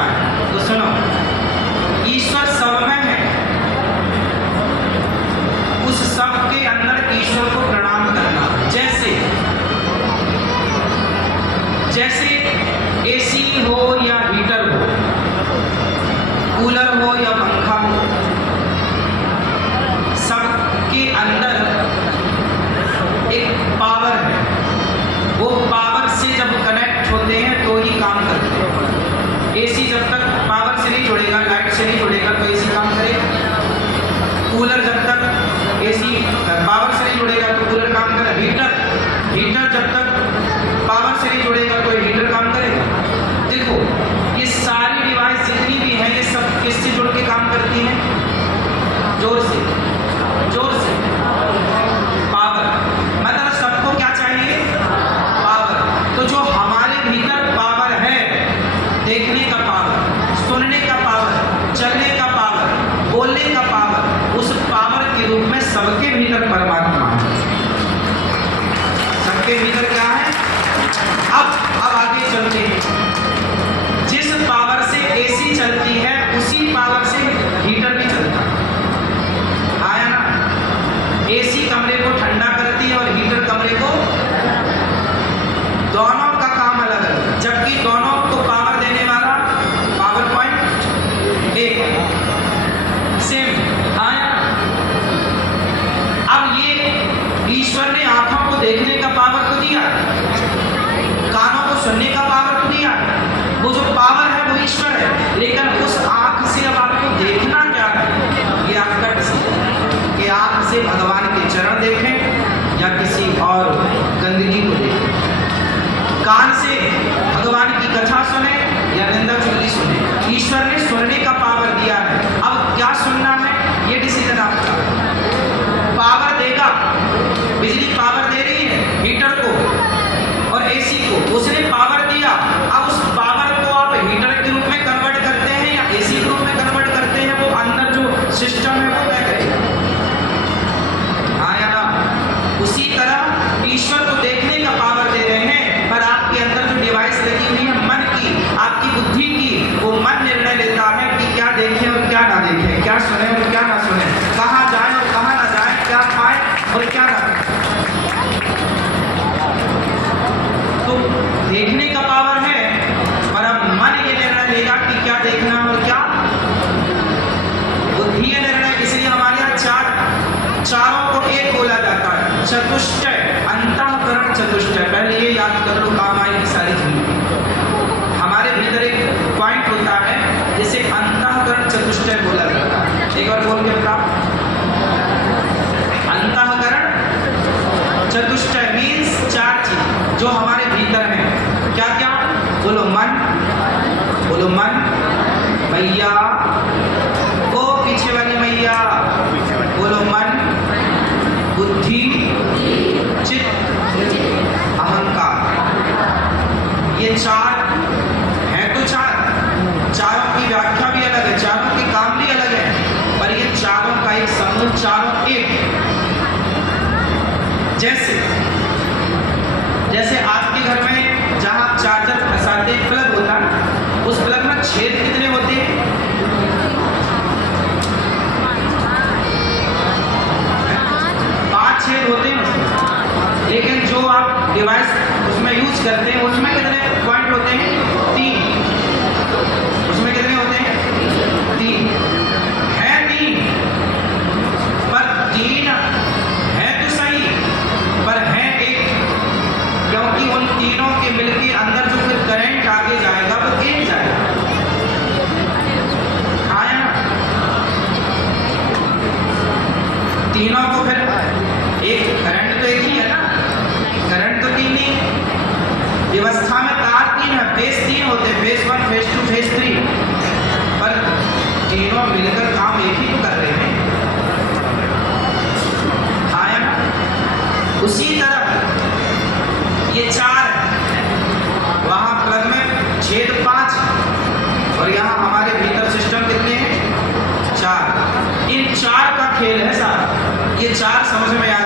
होता है। तो सुनो, ईश्वर सब में है, उस सब के अंदर ईश्वर को प्रणाम करना। जैसे एसी हो या हीटर हो, कूलर हो या पंखा हो, सबके अंदर एक पावर है। वो पावर से जब कनेक्ट होते हैं तो ही काम करते हैं। एसी जब तक पावर से नहीं जुड़ेगा, लाइट से नहीं जुड़ेगा तो एसी काम करेगा। कूलर जब तक एसी पावर से नहीं जुड़ेगा तो कूलर काम करेगा। हीटर जब तक पावर से नहीं जुड़ेगा तो हीटर काम करेगा। देखो, ये सारी डिवाइस जितनी भी हैं ये सब किससे जुड़ के काम करती हैं? जोर से पावर। मतलब सबको क्या चाहिए? पावर। तो जो हमारे भीतर पावर है, देखने का पावर, सुनने का पावर, चलने का पावर, बोलने का पावर, उस पावर के रूप में सबके भीतर परमात्मा है। सबके भीतर क्या है? अब आगे चलते हैं। जिस पावर से एसी चलती है उसी पावर से हीटर भी चलता है। आया ना? एसी कमरे को ठंडा करती है और हीटर कमरे को, दोनों का काम अलग है, जबकि दोनों को पावर देने वाला पावर पॉइंट एक सेम। आया? अब ये ईश्वर ने आंखों को देखने का पावर तो दिया, कानों को सुनने का पावर तो दिया। वो जो पावर है वो ईश्वर है, लेकिन उस आंख से अब आपको देखना क्या है, ये आपका डिसीजन कि आंख से भगवान के चरण देखें या किसी और गंदगी को देखें। कान से भगवान की कथा सुने या निंदा चुगली सुने। ईश्वर ने सुनने का पावर दिया है। अब क्या सुनना है ये डिसीजन आपका। पावर देगा, बिजली पावर दे रही है हीटर को और एसी को, उसने पावर दिया। अब उस पावर को आप हीटर के रूप में कन्वर्ट करते हैं या एसी के रूप में कन्वर्ट करते हैं, वो अंदर जो सिस्टम है वो तय करेगा। हाँ या ना? उसी तरह ईश्वर को देखने का पावर दे रहे हैं, पर आपके अंदर जो डिवाइस लगी हुई है मन की, आपकी बुद्धि की, वो मन निर्णय लेता है कि क्या देखें और क्या ना देखें, क्या सुने और क्या ना सुने, कहाँ जाए और कहाँ ना जाए, क्या खाए और क्या ना खाए। तो देखने का पावर है, पर अब मन ये निर्णय लेगा कि क्या देखना और क्या। बुद्धि ये निर्णय, इसलिए हमारे यहाँ चारों को एक बोला जाता है, चतुष्टय, अंतःकरण चतुष्टय। पहले ये याद कर लो, काम आएगी सारी जिंदगी। हमारे भीतर एक पॉइंट होता है जिसे अंतःकरण चतुष्टय बोला जाता है। एक बार बोल के बताओ, अंतःकरण चतुष्टय मीन्स चार चीज जो हमारे भीतर है। क्या क्या? बोलो मन, बोलो मन, मैया, ओ पीछे वाली मैया, बोलो मन, बुद्धि, चित्त, अहंकार। ये चार है तो चारों की व्याख्या भी अलग है, चारों के काम भी अलग है, पर ये चारों का एक समूह, चारों एक। जैसे आपके घर में जहाँ आप चार्जर फंसाते प्लग होता है, उस प्लग में छेद कितने होते हैं? 5 छेद होते हैं उसमें, लेकिन जो आप डिवाइस उसमें यूज करते हैं उसमें कितने पॉइंट होते हैं? 3। उसमें कितने होते हैं? 3 है। 3 पर 3 है तो सही, पर है एक, क्योंकि उन तीनों के मिलके अंदर जो फिर करंट आगे जाएगा वो एक जाएगा। आया ना? तीनों को फिर एक करंट तो एक ही है ना, करंट तो 3 नहीं है। व्यवस्था में तार 3 है, फेस 3 होते हैं, फेस 1, फेस 2, फेस 3, पर तीनों मिलकर काम एक ही तो कर रहे हैं। आया ना? उसी तरह ये 4 है, वहां प्लग में छेद 5 और यहाँ हमारे भीतर सिस्टम कितने हैं? 4। इन 4 का खेल है सारा। ये 4 समझ में आ